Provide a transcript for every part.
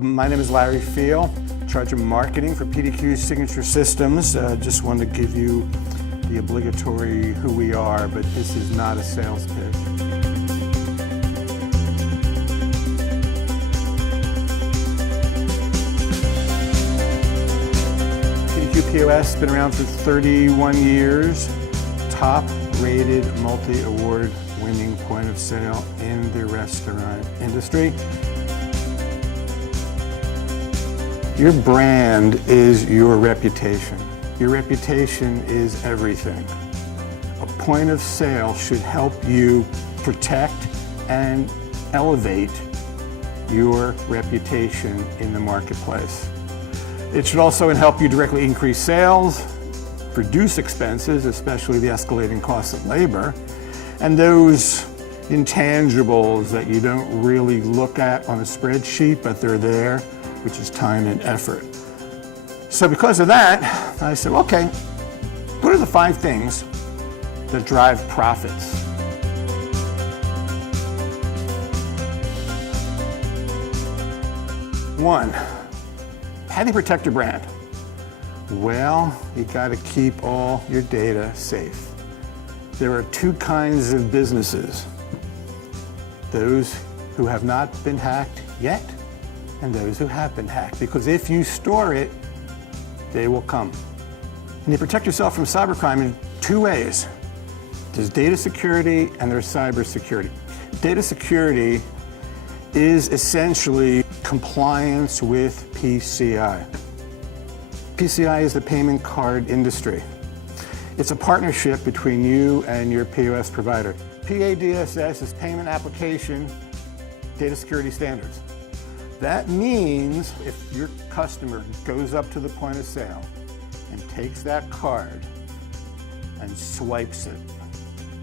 My name is Larry Fiel, in charge of marketing for PDQ Signature Systems. Just wanted to give you the obligatory who we are, but this is not a sales pitch. PDQ POS has been around for 31 years, top-rated, multi-award winning point of sale in the restaurant industry. Your brand is your reputation. Your reputation is everything. A point of sale should help you protect and elevate your reputation in the marketplace. It should also help you directly increase sales, reduce expenses, especially the escalating costs of labor, and those intangibles that you don't really look at on a spreadsheet, but they're there, which is time and effort. So because of that, I said, okay, what are the 5 things that drive profits? One, how do you protect your brand? Well, you gotta keep all your data safe. There are 2 kinds of businesses. Those who have not been hacked yet, and those who have been hacked. Because if you store it, they will come. And you protect yourself from cybercrime in 2 ways. There's data security and there's cyber security. Data security is essentially compliance with PCI. PCI is the payment card industry. It's a partnership between you and your POS provider. PADSS is Payment Application Data Security Standards. That means if your customer goes up to the point of sale and takes that card and swipes it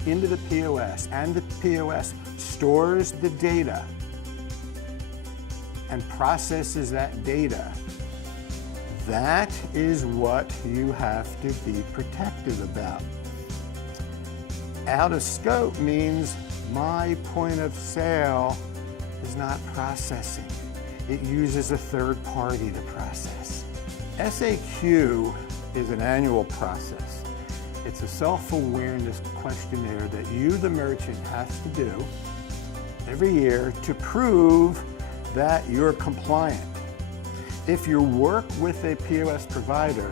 into the POS, and the POS stores the data and processes that data, that is what you have to be protected about. Out of scope means my point of sale is not processing. It uses a third party to process. SAQ is an annual process. It's a self-awareness questionnaire that you, the merchant, has to do every year to prove that you're compliant. If you work with a POS provider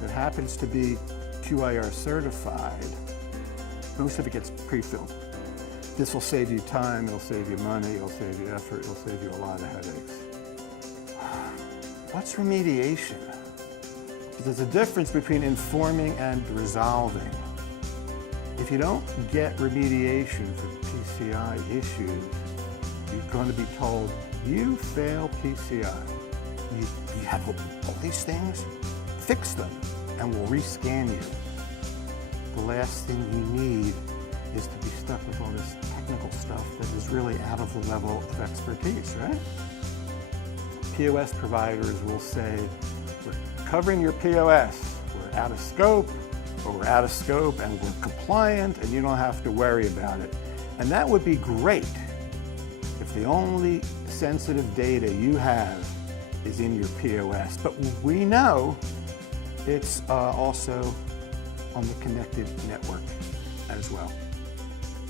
that happens to be QIR certified, most of it gets pre-filled. This will save you time, it'll save you money, it'll save you effort, it'll save you a lot of headaches. What's remediation? There's a difference between informing and resolving. If you don't get remediation for PCI issues, you're going to be told, you fail PCI. You have all these things, fix them, and we'll rescan you. The last thing you need is to be stuck with all this technical stuff that is really out of the level of expertise, right? POS providers will say, we're covering your POS, we're out of scope, or we're out of scope and we're compliant and you don't have to worry about it. And that would be great if the only sensitive data you have is in your POS. But we know it's also on the connected network as well.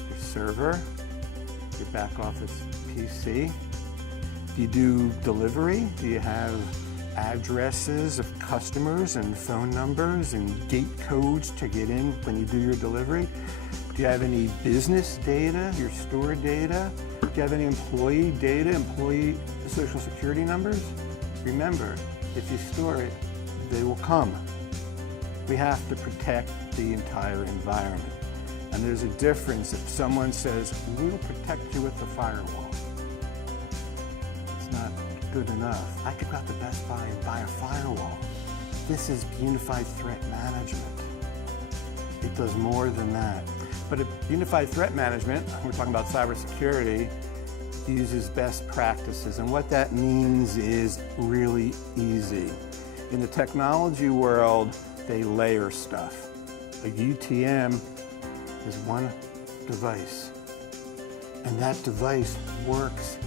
Your server, your back office PC. Do you do delivery? Do you have addresses of customers and phone numbers and gate codes to get in when you do your delivery? Do you have any business data, your store data? Do you have any employee data, employee social security numbers? Remember, if you store it, they will come. We have to protect the entire environment. And there's a difference if someone says, we'll protect you with the firewall. It's not good enough. I could go out to Best Buy and buy a firewall. This is Unified Threat Management. It does more than that. But Unified Threat Management, we're talking about cybersecurity, uses best practices. And what that means is really easy. In the technology world, they layer stuff. A UTM is one device, and that device works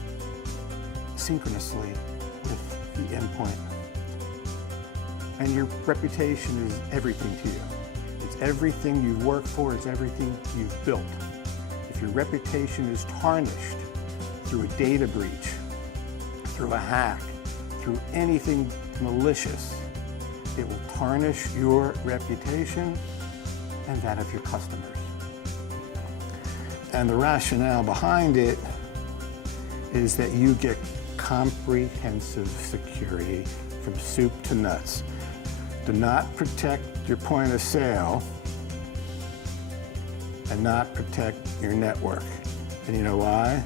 synchronously with point. And your reputation is everything to you. It's everything you've worked for, it's everything you've built. If your reputation is tarnished through a data breach, through a hack, through anything malicious, it will tarnish your reputation and that of your customers. And the rationale behind it is that you get comprehensive security from soup to nuts. Do not protect your point of sale and not protect your network. And you know why?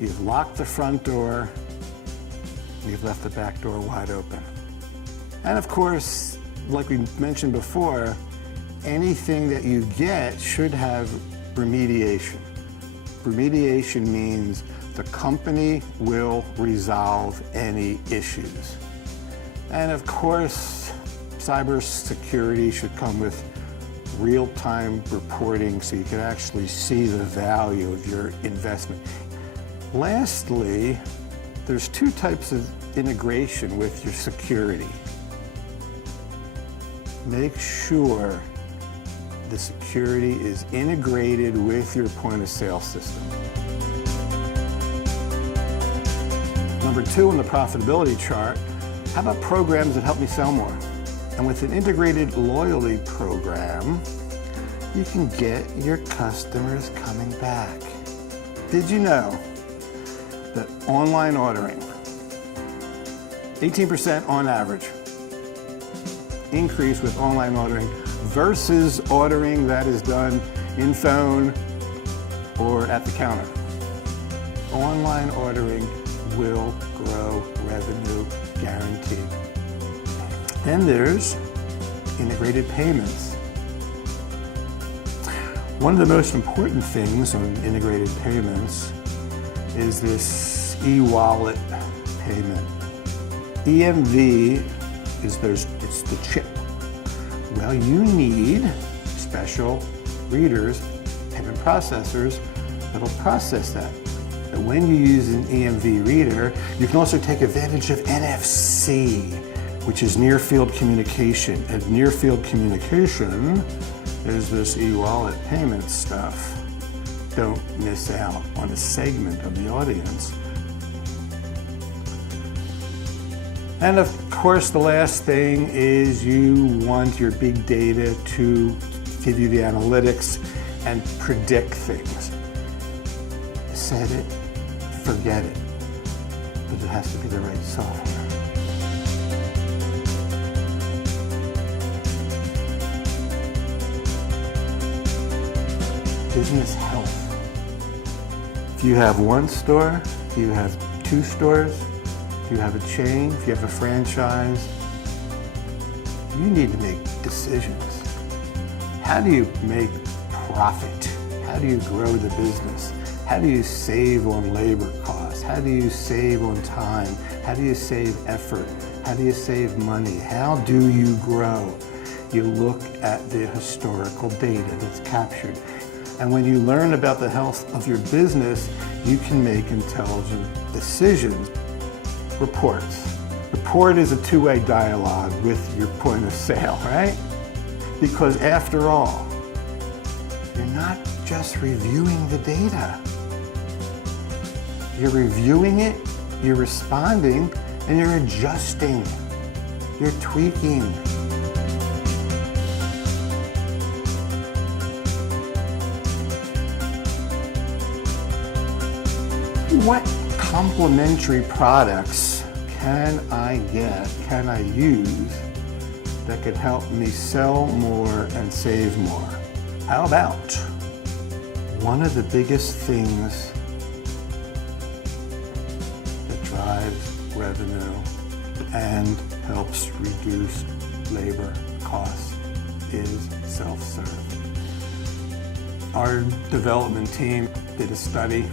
You've locked the front door and you've left the back door wide open. And of course, like we mentioned before, anything that you get should have remediation. Remediation means the company will resolve any issues. And of course, cybersecurity should come with real-time reporting so you can actually see the value of your investment. Lastly, there's two types of integration with your security. Make sure the security is integrated with your point of sale system. Number 2 on the profitability chart, how about programs that help me sell more? And with an integrated loyalty program, you can get your customers coming back. Did you know that online ordering, 18% on average, increase with online ordering versus ordering that is done in phone or at the counter? Online ordering will grow revenue, guaranteed. Then there's integrated payments. One of the most important things on integrated payments is this e-wallet payment. EMV is it's the chip. Well, you need special readers, payment processors that'll process that. And when you use an EMV reader, you can also take advantage of NFC, which is near field communication. And near field communication is this e-wallet payment stuff. Don't miss out on a segment of the audience. And of course, the last thing is you want your big data to give you the analytics and predict things. Set it, forget it, but it has to be the right software. Business health. If you have one store, if you have 2 stores, if you have a chain, if you have a franchise, you need to make decisions. How do you make profit? How do you grow the business? How do you save on labor costs? How do you save on time? How do you save effort? How do you save money? How do you grow? You look at the historical data that's captured. And when you learn about the health of your business, you can make intelligent decisions. Reports. Report is a two-way dialogue with your point of sale, right? Because after all, you're not just reviewing the data. You're reviewing it, you're responding, and you're adjusting. You're tweaking. What complementary products can I get, can I use that could help me sell more and save more? How about one of the biggest things that drives revenue and helps reduce labor costs is self-serve. Our development team did a study,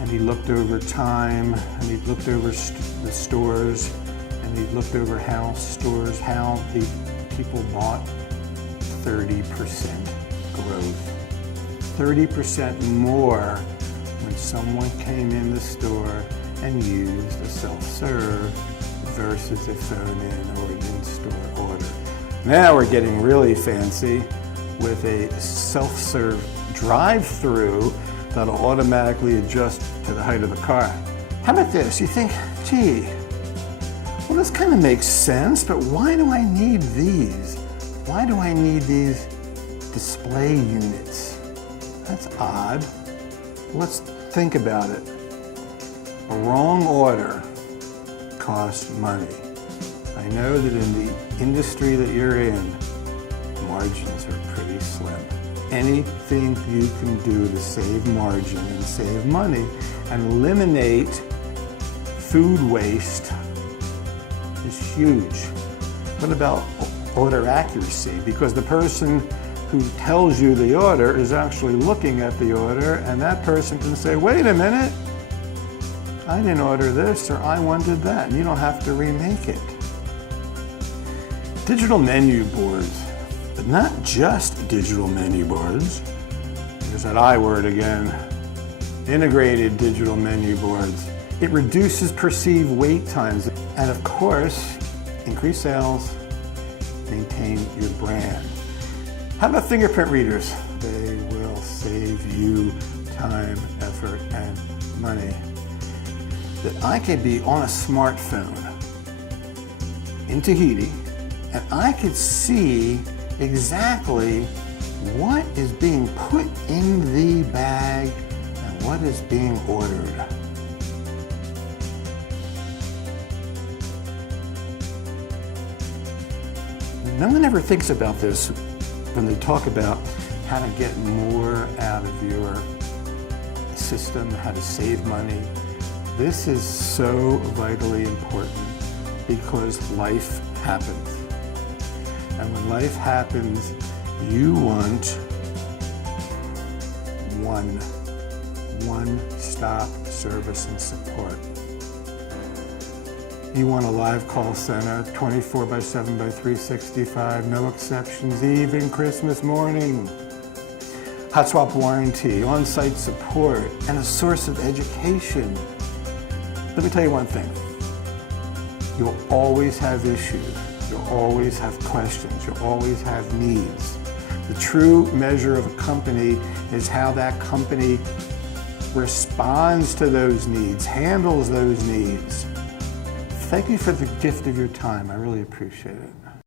and he looked over time, and he looked over the stores, and he looked over how the people bought 30% growth. 30% more when someone came in the store and used a self-serve versus a phone-in or an in-store order. Now we're getting really fancy with a self-serve drive-through that'll automatically adjust to the height of the car. How about this? You think, gee, well, this kind of makes sense, but why do I need these? Why do I need these display units? That's odd. Let's think about it. A wrong order costs money. I know that in the industry that you're in, margins are pretty slim. Anything you can do to save margin and save money and eliminate food waste is huge. What about order accuracy? Because the person who tells you the order is actually looking at the order, and that person can say, wait a minute, I didn't order this, or I wanted that, and you don't have to remake it. Digital menu boards, but not just digital menu boards. There's that I word again, integrated digital menu boards. It reduces perceived wait times, and of course, increase sales, maintain your brand. How about fingerprint readers? They will save you time, effort, and money. That I could be on a smartphone in Tahiti, and I could see exactly what is being put in the bag and what is being ordered. No one ever thinks about this when they talk about how to get more out of your system, how to save money. This is so vitally important because life happens. And when life happens, you want one-stop service and support. You want a live call center, 24/7/365, no exceptions, even Christmas morning. Hot swap warranty, on-site support, and a source of education. Let me tell you one thing. You'll always have issues. You'll always have questions. You'll always have needs. The true measure of a company is how that company responds to those needs, handles those needs. Thank you for the gift of your time. I really appreciate it.